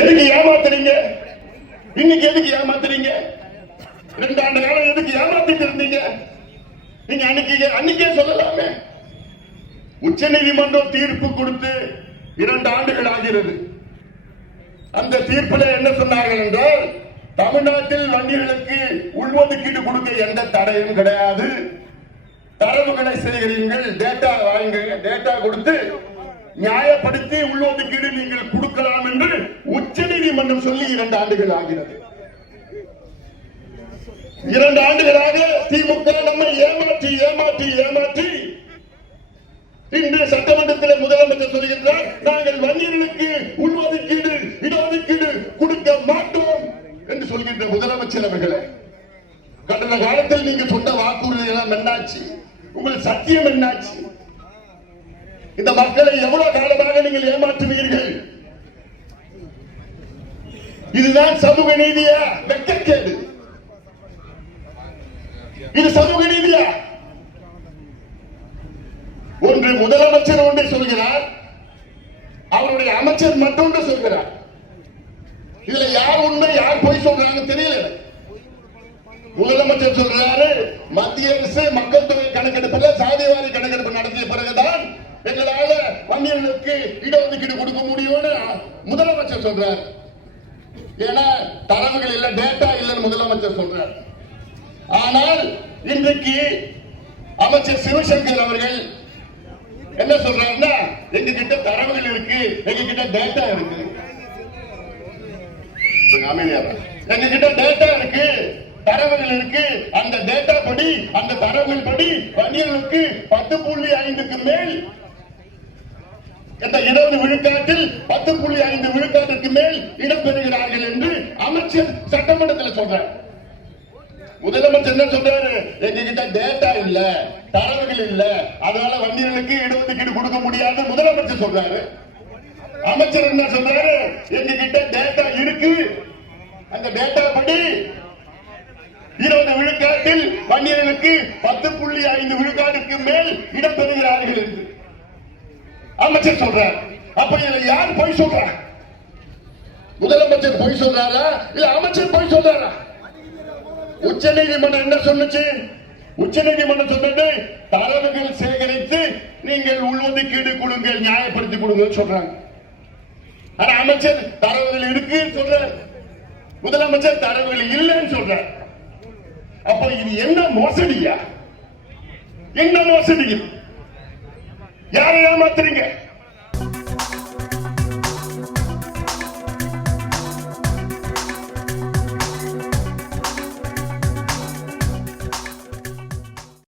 எதுக்கு ஏமாத்துறீங்க? இன்னைக்கு எதுக்கு ஏமாத்துறீங்க? ரெண்டு ஆண்டு காலம் எதுக்கு ஏமாத்திட்டு இருந்தீங்க? நீங்க அன்னைக்கு அன்னைக்கே சொல்லலாமே. உச்ச நீதிமன்றம் தீர்ப்பு கொடுத்து இரண்டு ஆண்டுகள் ஆகிறது. அந்த தீர்ப்பில் என்ன சொன்னார்கள் என்றால் தமிழ்நாட்டில் வண்டிகளுக்கு உள்ஒதுக்கீடு கொடுக்க எந்த தடையும் கிடையாது. தரவுகளை சேகரியுங்கள் டேட்டா வாங்குங்க டேட்டா கொடுத்து நியாயப்படுத்தி உள்ஒதுக்கீடு நீங்கள் கொடுக்க நீதிமன்றம் சொல்லி இரண்டு ஆண்டுகள் ஆகிறது. இரண்டு ஆண்டுகளாக திமுக நம்மை ஏமாற்றி ஏமாற்றி ஏமாற்றி இன்று சட்டமன்றத்தில் முதலமைச்சர் சொல்கின்றார் நாங்கள் வன்னியர்களுக்கு உள்ஒதுக்கீடு இடஒதுக்கீடு கொடுக்க மாட்டோம் என்று சொல்கின்ற முதலமைச்சர் அவர்களே கடந்த காலத்தில் நீங்க சொன்ன வாக்குறுதி எல்லாம் என்னாச்சு? உங்கள் சத்தியம் என்னாச்சு? இந்த மக்களை எவ்வளவு காலமாக நீங்கள் ஏமாற்றுவீர்கள்? இதுதான் சமூக நீதியா? வெட்கக்கேடு இது சமூக நீதியா? ஒன்று முதலமைச்சர் ஒன்றை சொல்கிறார். அவருடைய அமைச்சர் மற்றொன்று சொல்கிறார். இதுல யார் உண்மை யார் பொய் சொல்றாங்க தெரியல. முதலமைச்சர் சொல்றாரு மத்திய அரசு மக்கள் தொகை கணக்கெடுப்புல சாதிவாரி கணக்கெடுப்பு நடத்திய பிறகுதான் எங்களால வன்னியர்களுக்கு இடஒதுக்கீடு கொடுக்க முடியும்னு முதலமைச்சர் சொல்றார். ஏன்னா தரவுகள் இல்ல டேட்டா இல்லைன்னு முதலமைச்சர் சொல்றார். ஆனால் இன்றைக்கு அமைச்சர் சிவசங்கர் அவர்கள் என்ன சொல்றாருன்னா எங்க கிட்ட தரவுகள் இருக்கு எங்க கிட்ட டேட்டா இருக்கு எங்க கிட்ட டேட்டா இருக்கு தரவுகள் இருக்கு அந்த டேட்டா படி அந்த தரவுகள் படி வணிகர்களுக்கு பத்து புள்ளி ஐந்துக்கு மேல் இந்த இருபது விழுக்காட்டில் பத்து புள்ளி ஐந்து விழுக்காட்டிற்கு மேல் இடம்பெறுகிறார்கள் என்று அமைச்சர் சட்டமன்றத்தில் சொல்றார். முதலமைச்சர் என்ன சொல்றாரு? எங்க கிட்ட டேட்டா இல்ல தரவுகள் இல்ல அதனால வண்டிகளுக்கு இடஒதுக்கீடு கொடுக்க முடியாது முதலமைச்சர் சொல்றாரு. அமைச்சர் என்ன சொல்றாரு? எங்க கிட்ட டேட்டா இருக்கு. அந்த டேட்டா படி இருபது விழுக்காட்டில் வன்னியர்களுக்கு பத்து புள்ளி ஐந்து விழுக்காட்டுக்கு மேல் இடம் பெறுகிறார்கள் என்று அமைச்சர் சொல்றார். அப்ப யார் பொய் சொல்ற? முதலமைச்சர் பொய் சொல்றாரா? இல்ல அமைச்சர் பொய் சொல்றாரா? உச்ச நீதிமன்றம் என்ன சொன்னுச்சு? உச்ச நீதிமன்றம் சொன்னது தரவுகள் சேகரித்து நீங்கள் உள்ஒதுக்கீடு கொடுங்கள் நியாயப்படுத்தி கொடுங்கன்னு சொல்றாங்க. ஆனா அமைச்சர் தரவுகள் இருக்குன்னு சொல்றார். முதலமைச்சர் தரவுகள் இல்லைன்னு சொல்றார். அப்ப இது என்ன மோசடியா? என்ன மோசடி யாரை ஏமாத்துறீங்க?